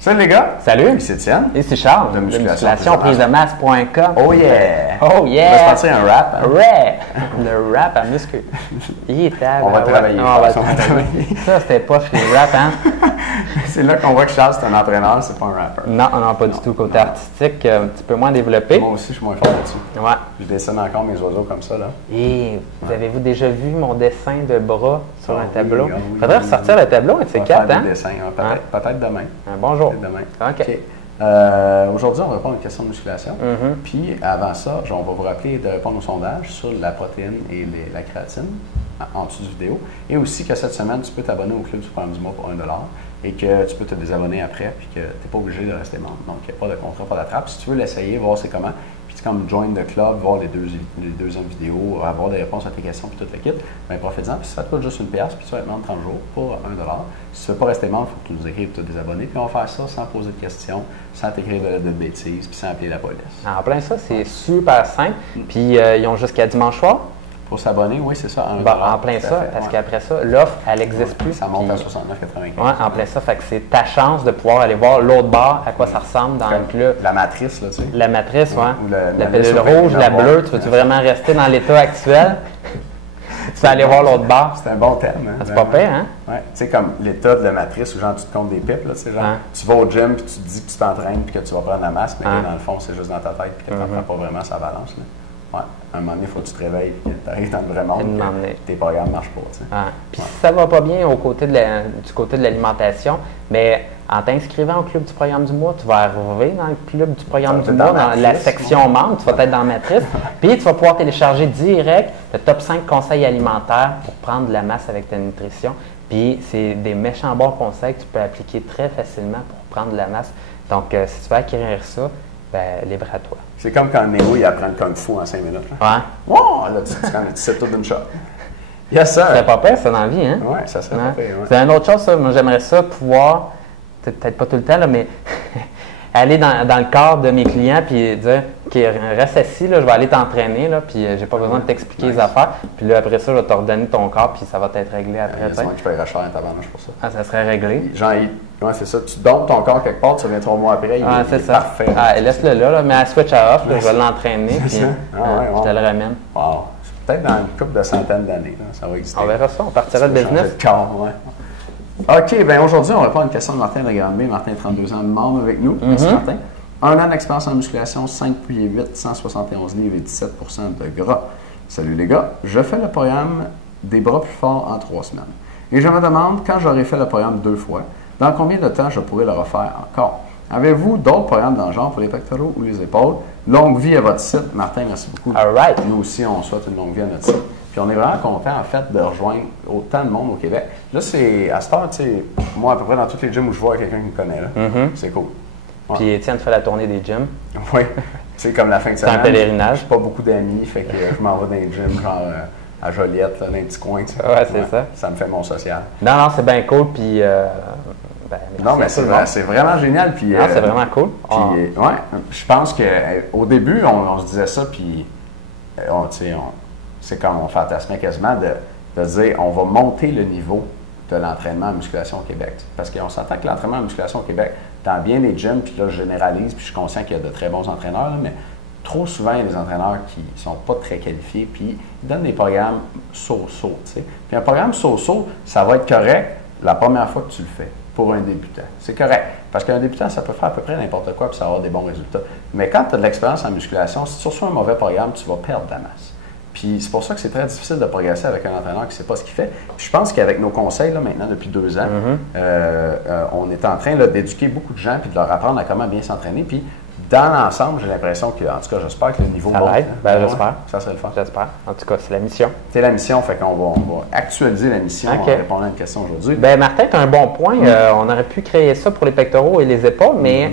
Salut les gars! Salut! Ici Étienne. Ici Charles. De musculation prise-de-masse.com. Oh yeah! Oh yeah! On va se partir un rap. Hein? Le rap à muscu. On va travailler. On va travailler. Ça, c'était pas chez les rap, hein? C'est là qu'on voit que Charles, c'est un entraîneur, c'est pas un rappeur. Non, pas du tout. Côté artistique, un petit peu moins développé. Moi aussi, je suis moins fort là-dessus. Ouais. Je dessine encore mes oiseaux comme ça, là. Et vous avez-vous déjà vu mon dessin de bras sur un tableau? Oui, Faudrait ressortir le tableau, un de ces quatre, hein? Dessins, hein? Peut-être demain. Bonjour. Peut-être demain. OK. Aujourd'hui, on va répondre à une question de musculation. Puis avant ça, on va vous rappeler de répondre au sondage sur la protéine et la créatine en dessous du vidéo. Et aussi que cette semaine, tu peux t'abonner au Club du Programme du mois pour 1$ et que tu peux te désabonner après puis que tu n'es pas obligé de rester membre. Donc, il n'y a pas de contrat, pas d'attrape. Si tu veux l'essayer, voir c'est comment, puis tu comme join the club, voir les deuxièmes vidéos, avoir des réponses à tes questions puis tout le kit, bien profite-en. Puis ça te coûte juste 1$, puis tu vas être membre 30 jours pour 1$. Si tu ne veux pas rester membre, il faut que tu nous écrives pour te désabonner. Puis on va faire ça sans poser de questions, sans t'écrire de bêtises, puis sans appeler la police. En plein ça, c'est super simple. Puis ils ont jusqu'à dimanche soir. Pour s'abonner, oui, c'est ça. En plein ça, parce qu'après ça, l'offre, elle n'existe plus. Ça monte à 69,95. Oui, en plein ça. Fait que c'est ta chance de pouvoir aller voir l'autre bar, à quoi ça ressemble dans le club. La matrice, là, tu sais. La matrice, oui. La pilule rouge, la bleue. Tu veux-tu vraiment rester dans l'état actuel? Tu vas aller voir l'autre bar. C'est un bon thème. Hein, c'est pas pire, hein? Oui. Tu sais, comme l'état de la matrice où genre tu te comptes des pipes, là, tu sais, genre, tu vas au gym puis tu te dis que tu t'entraînes puis que tu vas prendre la masse, mais que dans le fond, c'est juste dans ta tête puis que tu n'en prends pas vraiment sa balance. Là. Ouais. À un moment donné, il faut que tu te réveilles et que tu arrives dans le vrai monde et tes programmes ne marchent pas. Tu sais. Puis si ça ne va pas bien du côté de l'alimentation, mais en t'inscrivant au Club du Programme du mois, tu vas arriver dans le Club du Programme du mois, dans la section membre, tu vas être dans la matrice, puis tu vas pouvoir télécharger direct le top 5 conseils alimentaires pour prendre de la masse avec ta nutrition. Puis c'est des méchants bons conseils que tu peux appliquer très facilement pour prendre de la masse. Donc si tu veux acquérir ça, ben, libre à toi. C'est comme quand Néo il apprend le kung fu en 5 minutes. Là. Ouais. Oh, là, tu sais tout d'une shot. Yes, sir. C'est pas pire, ça, dans la vie, hein? Oui, ça serait pas pire. Ouais. C'est une autre chose, ça. Moi, j'aimerais ça pouvoir, peut-être pas tout le temps, là, mais aller dans le corps de mes clients puis dire OK, reste assis, là, je vais aller t'entraîner, là, puis j'ai pas besoin de t'expliquer les affaires. Puis là, après ça, je vais t'ordonner ton corps, puis ça va être réglé après. Il y a qui paierait cher un tabarnage pour ça. Ah, ça serait réglé. Genre, ouais, c'est ça. Tu dompes ton corps quelque part, tu reviens 3 mois après, il est ça. Parfait. Laisse-le là, mais à switch à off, là, je vais l'entraîner, puis je te le ramène. Wow. C'est peut-être dans une couple de centaines d'années, ça va exister. On verra ça, on partira de business. OK, bien aujourd'hui, on répond à une question de Martin de Granby. Martin, 32 ans, membre avec nous. Merci Martin. 1 an d'expérience en musculation, 5 pieds 8, 171 livres et 17 de gras. Salut les gars, je fais le programme des bras plus forts en 3 semaines. Et je me demande, quand j'aurai fait le programme 2 fois, dans combien de temps je pourrai le refaire encore? Avez-vous d'autres programmes dans le genre pour les pectoraux ou les épaules? Longue vie à votre site. Martin, merci beaucoup. All right. Nous aussi, on souhaite une longue vie à notre site. Puis on est vraiment content, en fait, de rejoindre autant de monde au Québec. Là, c'est à cette heure, tu sais, moi, à peu près dans tous les gyms où je vois quelqu'un qui me connaît, là, c'est cool. Ouais. Puis Étienne fait la tournée des gyms. Oui, c'est comme la fin de semaine. C'est un pèlerinage. J'ai pas beaucoup d'amis, fait que je m'en vais dans les gyms, genre à Joliette, là, dans un petit coin. Tu sais. Ouais, c'est ça. Ça me fait mon social. Non, c'est bien cool, puis... non, mais c'est vraiment génial. Puis, c'est vraiment cool. Puis, ouais, je pense qu'au début, on se disait ça, puis c'est comme on fantasmait quasiment de dire on va monter le niveau de l'entraînement en musculation au Québec. Parce qu'on s'entend que l'entraînement en musculation au Québec, dans bien les gyms, puis là, je généralise, puis je suis conscient qu'il y a de très bons entraîneurs, là, mais trop souvent, il y a des entraîneurs qui ne sont pas très qualifiés, puis ils donnent des programmes so-so. Puis un programme so-so, ça va être correct la première fois que tu le fais. Pour un débutant. C'est correct. Parce qu'un débutant, ça peut faire à peu près n'importe quoi puis ça va avoir des bons résultats. Mais quand tu as de l'expérience en musculation, si tu reçois un mauvais programme, tu vas perdre de la masse. Puis c'est pour ça que c'est très difficile de progresser avec un entraîneur qui ne sait pas ce qu'il fait. Puis je pense qu'avec nos conseils, là, maintenant, depuis 2 ans, on est en train d'éduquer beaucoup de gens puis de leur apprendre à comment bien s'entraîner. Puis dans l'ensemble, j'ai l'impression que, en tout cas, j'espère que le niveau monte. J'espère. Ça serait le fun. J'espère. En tout cas, c'est la mission. C'est la mission, fait qu'on va actualiser la mission en répondant à une question aujourd'hui. Bien, Martin, tu as un bon point. On aurait pu créer ça pour les pectoraux et les épaules, mais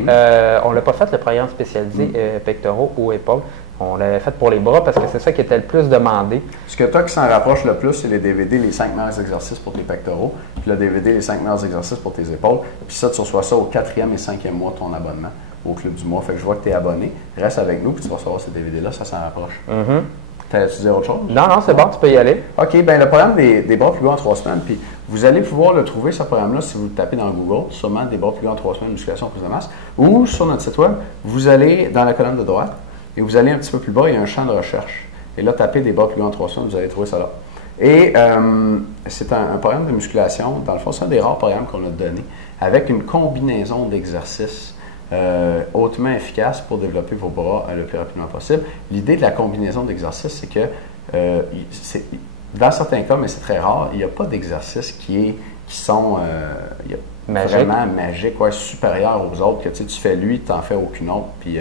on ne l'a pas fait, le programme spécialisé pectoraux ou épaules. On l'avait fait pour les bras parce que c'est ça qui était le plus demandé. Ce que toi qui s'en rapproche le plus, c'est les DVD, les 5 meilleurs exercices pour tes pectoraux, puis le DVD, les 5 meilleurs exercices pour tes épaules. Puis ça, tu reçois ça au 4e et 5e mois de ton abonnement au Club du mois. Fait que je vois que tu es abonné. Reste avec nous, puis tu vas recevoir ces DVD-là, ça s'en rapproche. T'allais-tu dire autre chose? Non, non, c'est bon, tu peux y aller. OK, bien le programme des bras plus gros en 3 semaines, puis vous allez pouvoir le trouver, ce programme-là, si vous le tapez dans Google, sûrement des bras plus gros en 3 semaines, musculation, prise de masse, ou sur notre site web, vous allez dans la colonne de droite, et vous allez un petit peu plus bas, il y a un champ de recherche. Et là, tapez des bras plus gros en 3 semaines, vous allez trouver ça là. Et c'est un programme de musculation, dans le fond, c'est un des rares programmes qu'on a donné, avec une combinaison d'exercices hautement efficace pour développer vos bras le plus rapidement possible. L'idée de la combinaison d'exercices, c'est que dans certains cas, mais c'est très rare, il n'y a pas d'exercices qui sont vraiment magiques, ouais, supérieurs aux autres, que tu fais lui, tu n'en fais aucune autre, puis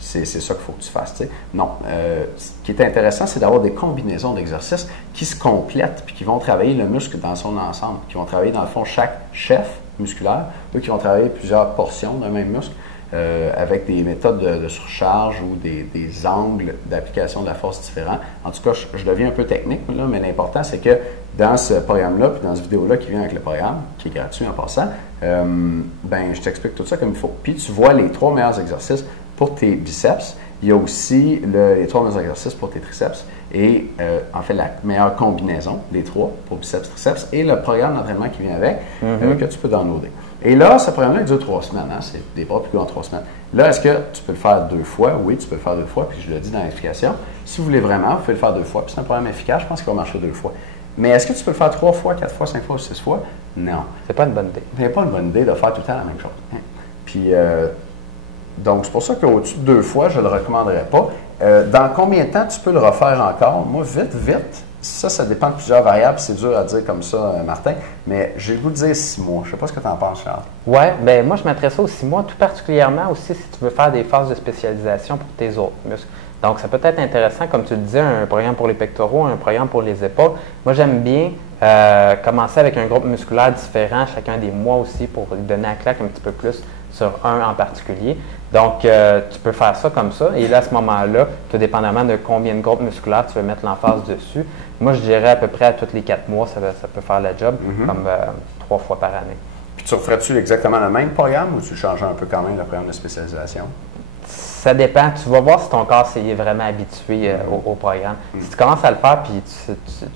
c'est ça qu'il faut que tu fasses. T'sais. Non. Ce qui est intéressant, c'est d'avoir des combinaisons d'exercices qui se complètent puis qui vont travailler le muscle dans son ensemble, qui vont travailler dans le fond chaque chef musculaire, eux qui vont travailler plusieurs portions d'un même muscle avec des méthodes de surcharge ou des angles d'application de la force différents. En tout cas, je deviens un peu technique, là, mais l'important, c'est que dans ce programme-là, puis dans cette vidéo-là qui vient avec le programme, qui est gratuit en passant, je t'explique tout ça comme il faut. Puis tu vois les 3 meilleurs exercices pour tes biceps. Il y a aussi les 3 meilleurs exercices pour tes triceps et en fait la meilleure combinaison des 3 pour biceps, triceps et le programme d'entraînement qui vient avec que tu peux downloader. Et là, ce programme-là, il dure 3 semaines. Hein? C'est des bras plus gros en 3 semaines. Là, est-ce que tu peux le faire 2 fois? Oui, tu peux le faire 2 fois, puis je le dis dans l'explication. Si vous voulez vraiment, vous pouvez le faire 2 fois. Puis c'est un programme efficace, je pense qu'il va marcher 2 fois. Mais est-ce que tu peux le faire 3 fois, 4 fois, 5 fois ou 6 fois? Non. C'est pas une bonne idée. C'est pas une bonne idée de faire tout le temps la même chose. Hein? Puis, donc, c'est pour ça qu'au-dessus de 2 fois, je ne le recommanderais pas. Dans combien de temps tu peux le refaire encore? Moi, vite. Ça dépend de plusieurs variables. C'est dur à dire comme ça, Martin. Mais j'ai le goût de dire 6 mois. Je ne sais pas ce que tu en penses, Charles. Oui, bien moi, je mettrais ça aux 6 mois, tout particulièrement aussi si tu veux faire des phases de spécialisation pour tes autres muscles. Donc, ça peut être intéressant, comme tu le disais, un programme pour les pectoraux, un programme pour les épaules. Moi, j'aime bien commencer avec un groupe musculaire différent chacun des mois aussi pour lui donner la claque un petit peu plus sur un en particulier. Donc, tu peux faire ça comme ça. Et là, à ce moment-là, tout dépendamment de combien de groupes musculaires tu veux mettre l'emphase dessus, moi, je dirais à peu près à tous les 4 mois, ça peut faire le job, comme 3 fois par année. Puis tu referais-tu exactement le même programme ou tu changes un peu quand même le programme de spécialisation? Ça dépend. Tu vas voir si ton corps s'est vraiment habitué au programme. Si tu commences à le faire puis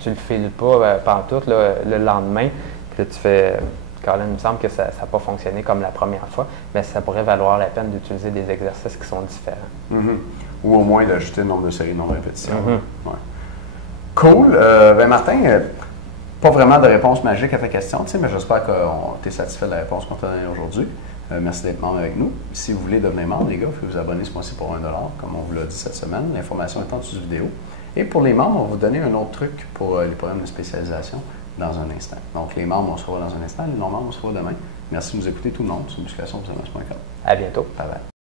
tu le files pas pantoute le lendemain, puis tu fais... Colin, il me semble que ça n'a pas fonctionné comme la première fois, mais ça pourrait valoir la peine d'utiliser des exercices qui sont différents. Ou au moins d'ajouter le nombre de séries, le nombre de répétitions. Ouais. Cool. Martin, pas vraiment de réponse magique à ta question, mais j'espère que tu es satisfait de la réponse qu'on t'a donnée aujourd'hui. Merci d'être membre avec nous. Si vous voulez devenir membre, les gars, vous pouvez vous abonner ce mois-ci pour $1, comme on vous l'a dit cette semaine. L'information est en dessous de la vidéo. Et pour les membres, on va vous donner un autre truc pour les programmes de spécialisation dans un instant. Donc, les membres, on se revoit dans un instant. Les non-membres, on se revoit demain. Merci de nous écouter tout le monde sur musculationprisonmasse.com. À bientôt. Bye bye.